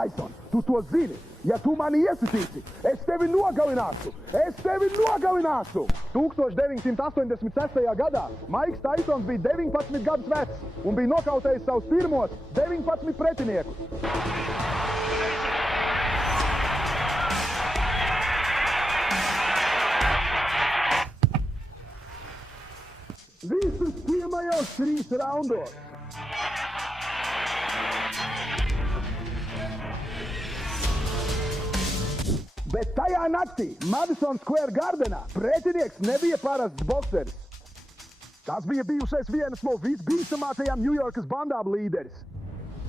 Tyson, tu to zini. Ja tu mani iesitīsi, es tevi nogalināšu! 1986. gadā Maiks Taisons bija 19 gadus vecs un bija nokautējis savus pirmos 19 pretiniekus. Visus pirmajos 3 raundos. Bet tajā naktī Madison Square Gardenā pretinieks nebija parasts bokseris. Tas bija bijušais vienas no visbīstamākajām Ņujorkas bandām līderis.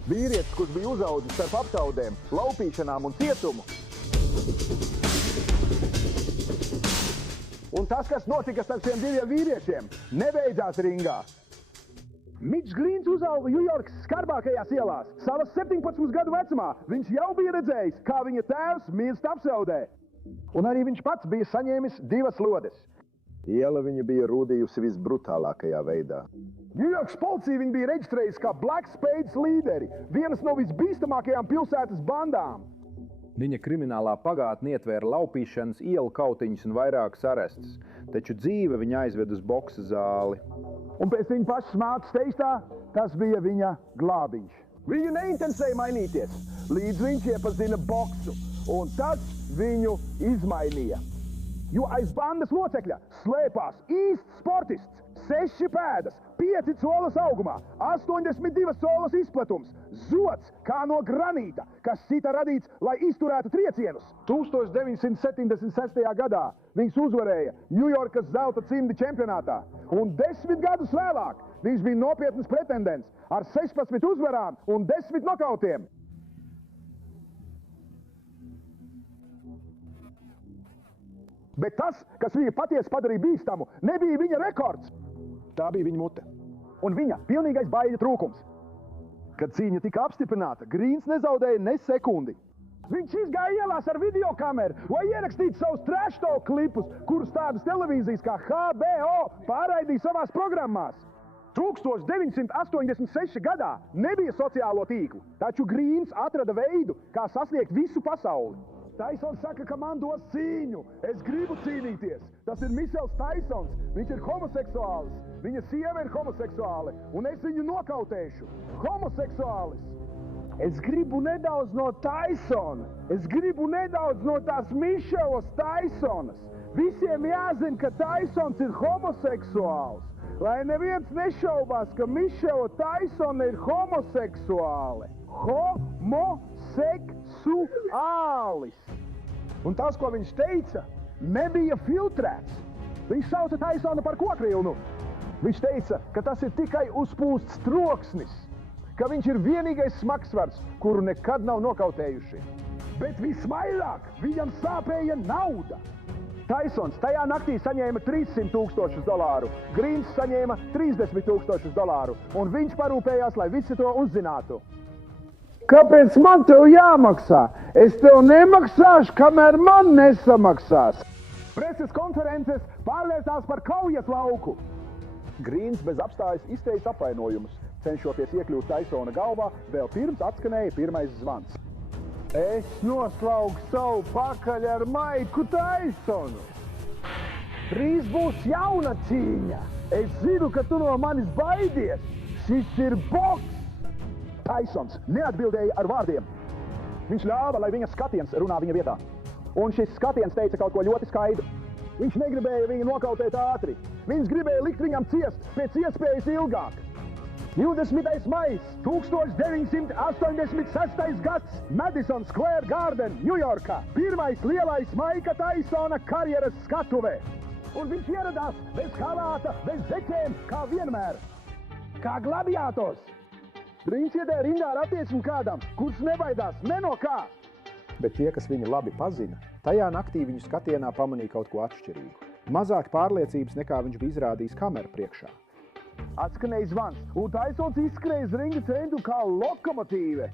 Vīrietis, kurš bija uzaudzis starp apšaudēm, laupīšanām un cietumu. Un tas, kas notika starp šiem 2 vīriešiem, nebeidzās ringā. Mitchs Grīns uzauga Ņujorkas skarbākajās ielās. Savas 17 gadu vecumā viņš jau bija redzējis, kā viņa tēvs mirst apšaudē. Un arī viņš pats bija saņēmis 2 lodes. Iela viņa bija rūdījusi visbrutālākajā veidā. Ņujorkas policija viņa bija reģistrējusi kā Black Spades līderi, vienas no visbīstamākajām pilsētas bandām. Viņa kriminālā pagātne ietvēra laupīšanas, ielu kautiņus un vairākus arestus, taču dzīve viņa aizved uz boksa zāli. Un pēc viņa paša smāca steigtā, tas bija viņa glābiņš. Viņu neinteresēja mainīties, līdz viņš iepazina boksu, un tas viņu izmainīja. Jo aiz bandas locekļa slēpās īsts sportists, 6 pēdas, 5 colas augumā, 82 colas izplatums, zods kā no granīta, kas šita radīts, lai izturētu triecienus. 1976. gadā viņš uzvarēja Ņujorkas zelta cimdi čempionātā, un 10 gadus vēlāk viņš bija nopietnas pretendents ar 16 uzvarām un 10 nokautiem. Bet tas, kas viņu patiesi padarīja bīstamu, nebija viņa rekords. Tā bija viņa mute. Un viņa pilnīgais baiļu trūkums. Kad cīņa tika apstiprināta, Grīns nezaudēja ne sekundi. Viņš izgāja ielās ar videokameru, lai ierakstītu savus trash talk klipus, kurus tādas televīzijas kā HBO pārraidīja savās programmās. 1986. gadā nebija sociālo tīklu, taču Grīns atrada veidu, kā sasniegt visu pasauli. Taisons saka, ka man dos cīņu. Es gribu cīnīties. Tas ir Mišels Taisons. Viņš ir homoseksuālis. Viņa sieva ir homoseksuāli. Un es viņu nokautēšu. Homoseksuālis. Es gribu nedaudz no Taisona. Es gribu nedaudz no tās Mišelas Taisonas. Visiem jāzina, ka Taisons ir homoseksuāls. Lai neviens nešaubās, ka Mišela Taisona ir homoseksuāli. Homoseksuālis. Un tas, ko viņš teica, nebija filtrēts. Viņš sauca Taisonu par kokvilnu. Viņš teica, ka tas ir tikai uzpūsts troksnis, ka viņš ir vienīgais smagsvars, kuru nekad nav nokautējuši. Bet visvairāk viņam sāpēja nauda. Taisons tajā naktī saņēma $300,000, Grīns saņēma $30,000, un viņš parūpējās, lai visi to uzzinātu. Kāpēc man tev jāmaksā? Es tev nemaksāšu, kamēr man nesamaksās. Preses konferences pārvērtās par kaujas lauku. Grīns bez apstājas izteica apvainojumus, cenšoties iekļūt Taisona galvā, vēl pirms atskanēja pirmais zvans. Es noslauku savu pakaļ ar Maiku Taisonu. Drīz būs jauna cīņa. Es zinu, ka tu no manis baidies. Šis ir boks. Taisons neatbildēja ar vārdiem. Viņš ļāva, lai viņa skatiens runā viņa vietā. Un šis skatiens teica kaut ko ļoti skaidru. Viņš negribēja viņu nokautēt ātri. Viņš gribēja likt viņam ciest pēc iespējas ilgāk. 20. maijs, 1986. gads, Madison Square Garden, Ņujorkā. Pirmais lielais Maika Taisona karjeras skatuvē. Un viņš ieradās bez halāta, bez zeķēm, kā vienmēr. Kā gladiators. Viņš iedēja rindā ar attieksmi kādam, kurš nebaidās ne no kā. Bet tie, kas viņu labi pazina, tajā naktī viņu skatienā pamanīja kaut ko atšķirīgu. Mazāk pārliecības nekā viņš bija izrādījis kameru priekšā. Atskanēja zvans, un Taisons izskrēja uz ringa centru kā lokomotīve.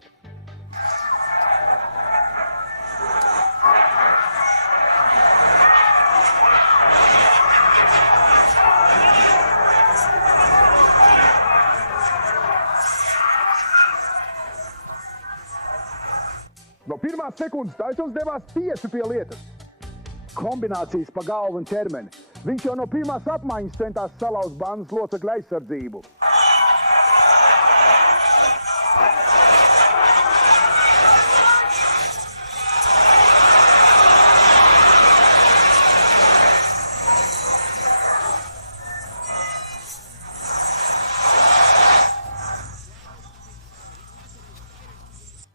No pirmās sekundes Taisons devās tieši pie lietas. Kombinācijas pa galvu un ķermeni. Viņš jau no pirmās apmaiņas centās salauzt bandas locekļu aizsardzību.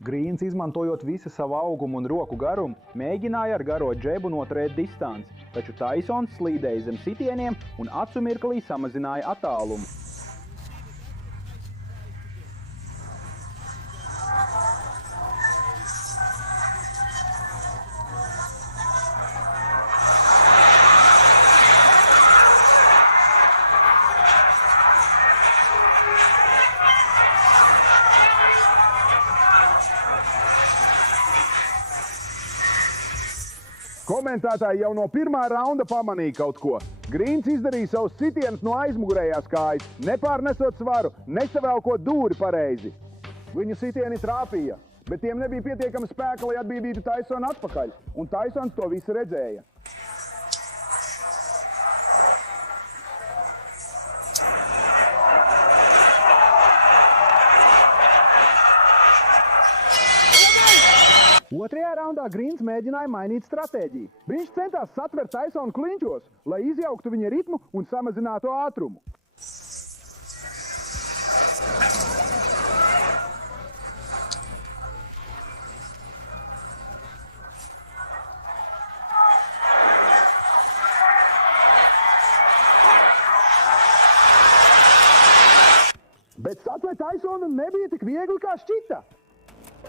Grīns, izmantojot visu savu augumu un roku garumu, mēģināja ar garo džebu noturēt distanci, taču Taisons slīdēja zem sitieniem un acu mirklī samazināja attālumu. Komentētāji jau no pirmā raunda pamanīja kaut ko. Grīns izdarīja savus sitienus no aizmugurējās kājas, nepārnesot svaru, nesavēlkot dūri pareizi. Viņu sitieni trāpīja, bet tiem nebija pietiekama spēka, lai atbīdītu Taisonu atpakaļ, un Taisons to visu redzēja. Otrajā raundā Grīns mēģināja mainīt stratēģiju. Viņš centās satvert Taisonu kliņķos, lai izjauktu viņa ritmu un samazinātu ātrumu. Bet satvert Taisonu nebija tik viegli, kā šķita.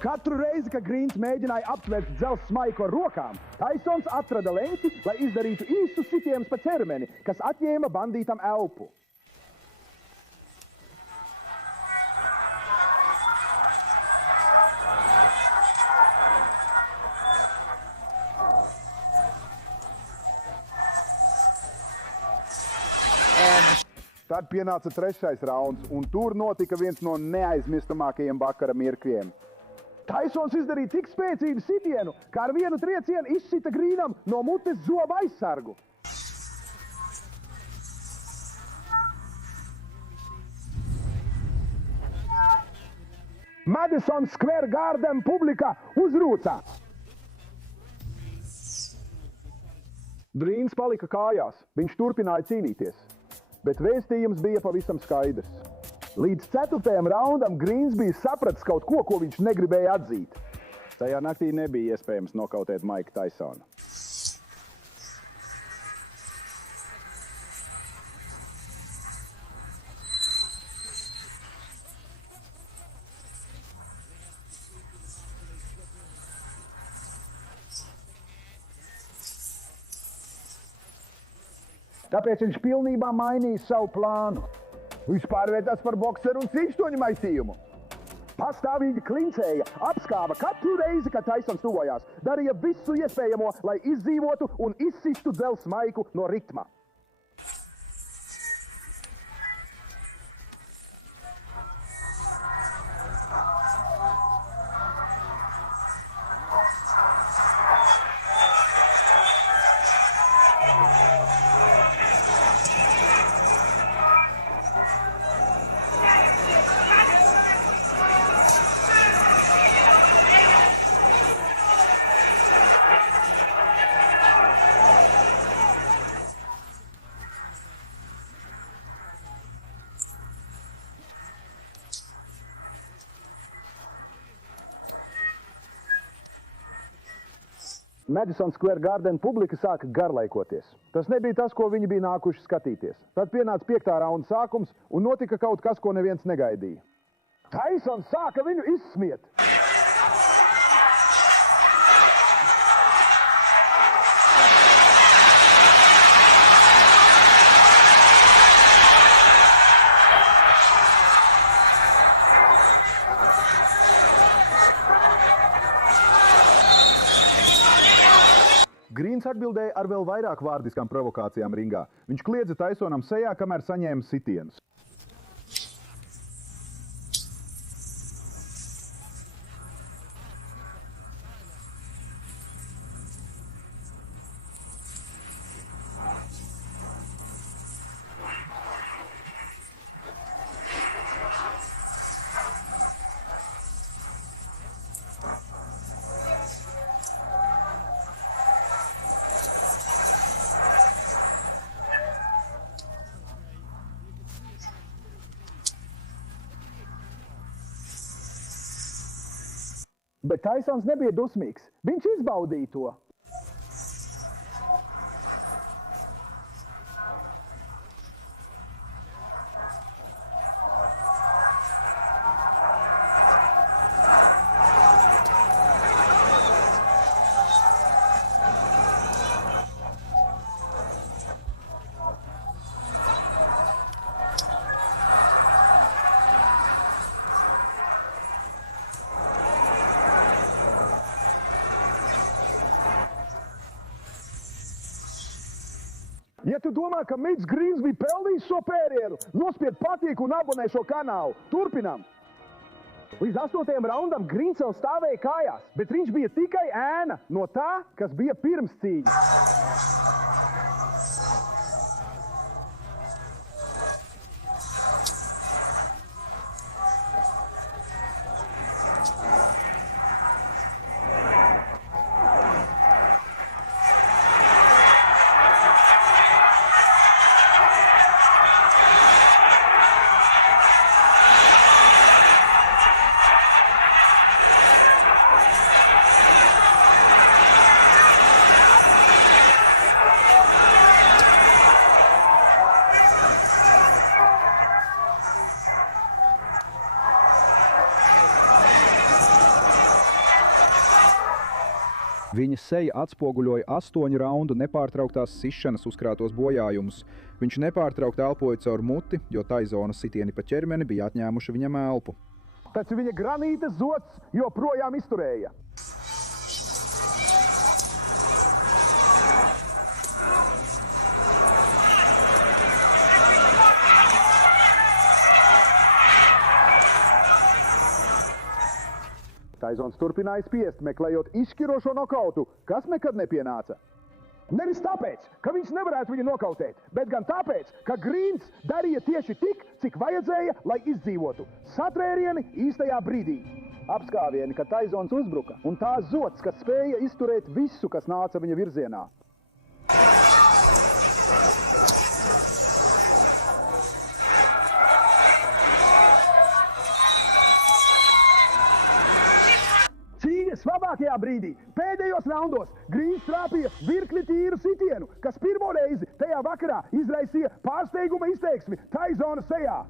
Katru reizi, kad Grīns mēģināja aptvert dzelzs smaiku ar rokām, Taisons atrada leņķi, lai izdarītu īsus sitienus pa ķermeni, kas atņēma bandītam elpu. Tad pienāca trešais rauns, un tur notika viens no neaizmirstamākajiem vakara mirkļiem. Taisons izdarīja tik spēcīgu sitienu, kā ar vienu triecienu izsita Grīnam no mutes zoba aizsargu. Madison Square Garden publika uzrūcā. Grīns palika kājās, viņš turpināja cīnīties, bet vēstījums bija pavisam skaidrs. Līdz 4. raundam Grīns bija sapratis kaut ko, ko viņš negribēja atzīt. Tajā naktī nebija iespējams nokautēt Maiku Taisonu. Tāpēc viņš pilnībā mainīja savu plānu. Viņš pārvērtās par bokseru un cīkstoņu maisījumu. Pastāvīgi klincēja, apskāva katru reizi, kad Taisons tuvojās, darīja visu iespējamo, lai izdzīvotu un izsistu dzelzs smaiku no ritma. Madison Square Garden publika sāka garlaikoties. Tas nebija tas, ko viņi bija nākuši skatīties. Tad pienāca 5. raunda sākums un notika kaut kas, ko neviens negaidīja. Taisons sāka viņu izsmiet. Grīns atbildēja ar vēl vairāk vārdiskām provokācijām ringā. Viņš kliedza Taisonam sejā, kamēr saņēma sitienus. Bet Taisons nebija dusmīgs. Viņš izbaudīja to. Ja tu domā, ka Mits Grīns bija pelnījis šo pērienu, nospied patīk un abonē šo kanālu. Turpinam! Līdz 8. raundam Grīns vēl stāvēja kājās, bet viņš bija tikai ēna no tā, kas bija pirms cīņas. Viņa seja atspoguļoja 8 raundu nepārtrauktās sišanas uzkrātos bojājumus. Viņš nepārtraukti elpoja caur muti, jo Taisonas sitieni pa ķermeni bija atņēmuši viņam elpu. Taču viņa granīta zods joprojām izturēja. Taisons turpināja spiest, meklējot izšķirošo nokautu, kas nekad nepienāca. Nevis tāpēc, ka viņš nevarētu viņu nokautēt, bet gan tāpēc, ka Grīns darīja tieši tik, cik vajadzēja, lai izdzīvotu. Satrērieni īstajā brīdī. Apskāvieni, kad Taisons uzbruka, un tās zods, kas spēja izturēt visu, kas nāca viņa virzienā. Labākajā brīdī, pēdējos raundos, Grīns trāpīja virkni tīru sitienu, kas pirmo reizi tajā vakarā izraisīja pārsteiguma izteiksmi Taisona sejā.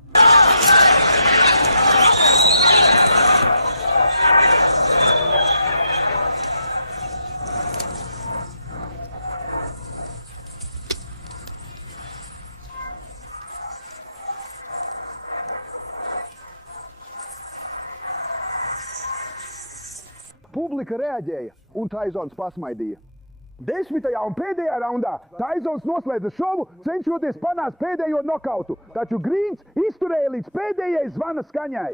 Publika reaģēja, un Taisons pasmaidīja. 10. un pēdējā raundā Taisons noslēdza šovu, cenšoties panākt pēdējo nokautu, taču Grīns izturēja līdz pēdējai zvana skaņai.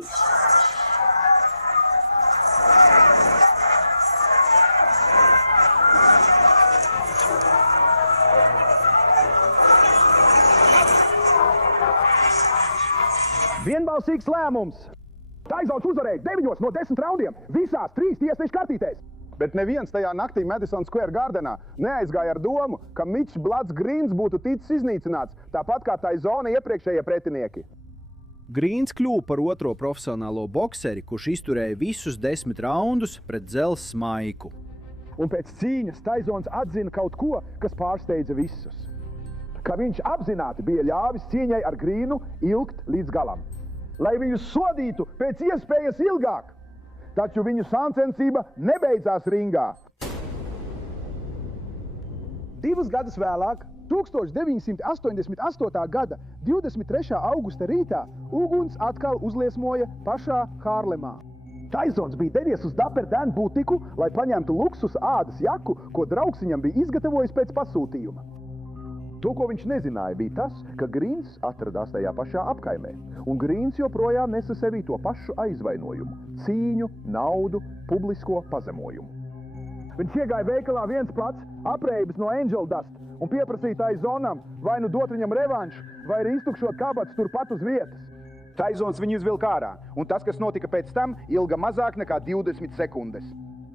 Vienbalsīgs lēmums. Taisons uzvarēja 9 no 10 raundiem visās 3 tiesnešu kartītēs. Bet neviens tajā naktī Madison Square Gardenā neaizgāja ar domu, ka Mitchs Bloods Grīns būtu ticis iznīcināts, tāpat kā Taisona iepriekšējie pretinieki. Grīns kļuva par otro profesionālo bokseri, kurš izturēja visus 10 raundus pret Dzels Maiku. Un pēc cīņas Taisons atzina kaut ko, kas pārsteidza visus. Ka viņš apzināti bija ļāvis cīņai ar Grīnu ilgt līdz galam, lai viņus sodītu pēc iespējas ilgāk. Taču viņu sāncensība nebeidzās ringā. 2 gadus vēlāk, 1988. gada 23. augusta rītā, uguns atkal uzliesmoja pašā Hārlemā. Taisons bija devies uz Dapper Dan butiku, lai paņemtu luksusa ādas jaku, ko draugs viņam bija izgatavojis pēc pasūtījuma. To, ko viņš nezināja, bija tas, ka Grīns atradās tajā pašā apkaimē, un Grīns joprojām nesa sevī to pašu aizvainojumu – cīņu, naudu, publisko pazemojumu. Viņš iegāja veikalā viens pats, apreibis no Angel Dust, un pieprasīja Taisonam vai nu dot viņam revanšu, vai arī iztukšot kabatas turpat uz vietas. Taisons viņu izvilka ārā, un tas, kas notika pēc tam, ilga mazāk nekā 20 sekundes.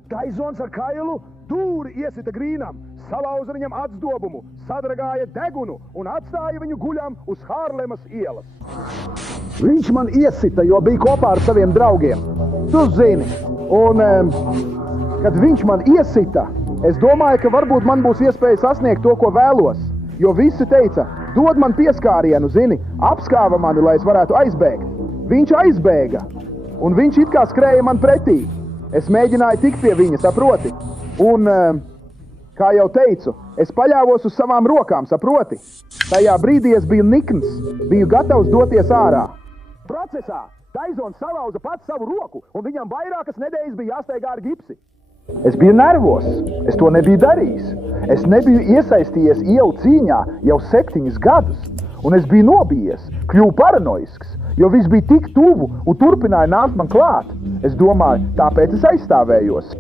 Taisons ar kailu dūri iesita Grīnam, salauza viņam atsdobumu, sadragāja degunu un atstāja viņu guļam uz Hārlemas ielas. Viņš man iesita, jo bija kopā ar saviem draugiem. Tu zini, Un, kad viņš man iesita, es domāju, ka varbūt man būs iespēja sasniegt to, ko vēlos. Jo visi teica, dod man pieskārienu, zini, apskāva mani, lai es varētu aizbēgt. Viņš aizbēga, un viņš it kā skrēja man pretī. Es mēģināju tikt pie viņa, saproti? Un, kā jau teicu, es paļāvos uz savām rokām, saproti? Tajā brīdī es biju nikns, biju gatavs doties ārā. Procesā Taisons salauza pats savu roku, un viņam vairākas nedēļas bija jāsteigā ar gipsi. Es biju nervos, es to nebiju darījis. Es nebiju iesaistījies ielu cīņā jau 7 gadus, un es biju nobijies, kļuvu paranoisks, jo viss bija tik tuvu un turpināja nākt man klāt. Es domāju, tāpēc es aizstāvējos.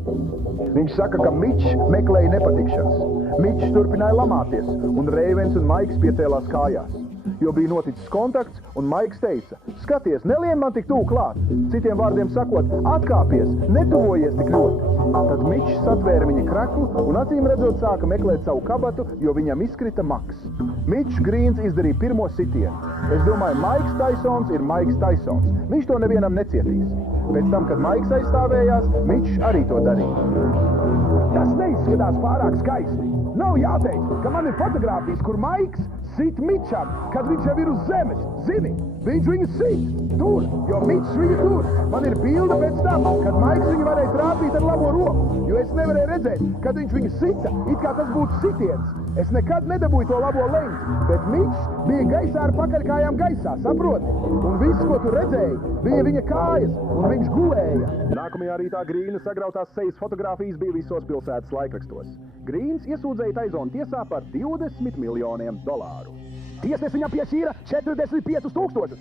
Viņš saka, ka Mičs meklēja nepatikšanas. Mičs turpināja lamāties, un Reivens un Maiks piecēlās kājās. Jo bija noticis kontakts, un Maiks teica, skaties, nelien man tik tuvu klāt. Citiem vārdiem sakot, atkāpies, netuvojies tik ļoti. Tad Mičs satvēra viņa kreklu un acīm redzot sāka meklēt savu kabatu, jo viņam izkrita maks. Mičs Grīns izdarīja pirmo sitienu. Es domāju, Maiks Taisons ir Maiks Taisons. Viņš to nevienam necietīs. Pēc tam, kad Maiks aizstāvējās, Mičs arī to darīja. Tas neizskatās pārāk skaisti. Nav jāteic, ka man ir fotogrāfijas, kur Maiks sit Mičam, kad viņš jau ir uz zemes. Zini, viņš viņu sit. Tur, jo Mičs viņu tur. Man ir bilde pēc tam, kad Maiks viņu varēja trāpīt ar labo roku, jo es nevarēju redzēt, kad viņš viņu sita, it kā tas būtu sitiens. Es nekad nedabūju to labo leņķi, bet Mičs bija gaisā ar pakaļkājām gaisā, saproti? Un viss, ko tu redzēji, bija viņa kājas, un viņš gulēja. Nākamajā rītā Grīna sagrautās sejas fotogrāfijas bija visos pilsētas laikrakstos. Grīns iesūdzēja Taisonu tiesā par $20 miljoniem. Tiesnes viņam piešķīra 45 000.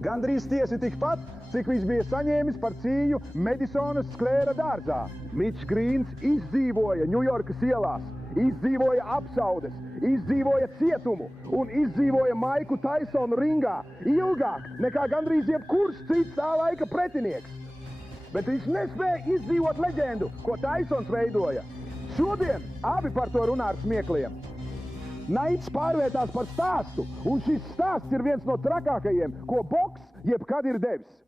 Gandrīz tiesi tikpat, cik viņš bija saņēmis par cīņu Medisonas sklēra dārzā. Mičs Grīns izdzīvoja Ņujorkas ielās, izdzīvoja apsaudes, izdzīvoja cietumu un izdzīvoja Maiku Taisonu ringā ilgāk nekā gandrīz jebkurš cits tā laika pretinieks. Bet viņš nespēja izdzīvot leģendu, ko Taisons veidoja. Šodien abi par to runā ar smiekliem. Naids pārvērtās par stāstu, un šis stāsts ir viens no trakākajiem, ko boks jebkad ir devis.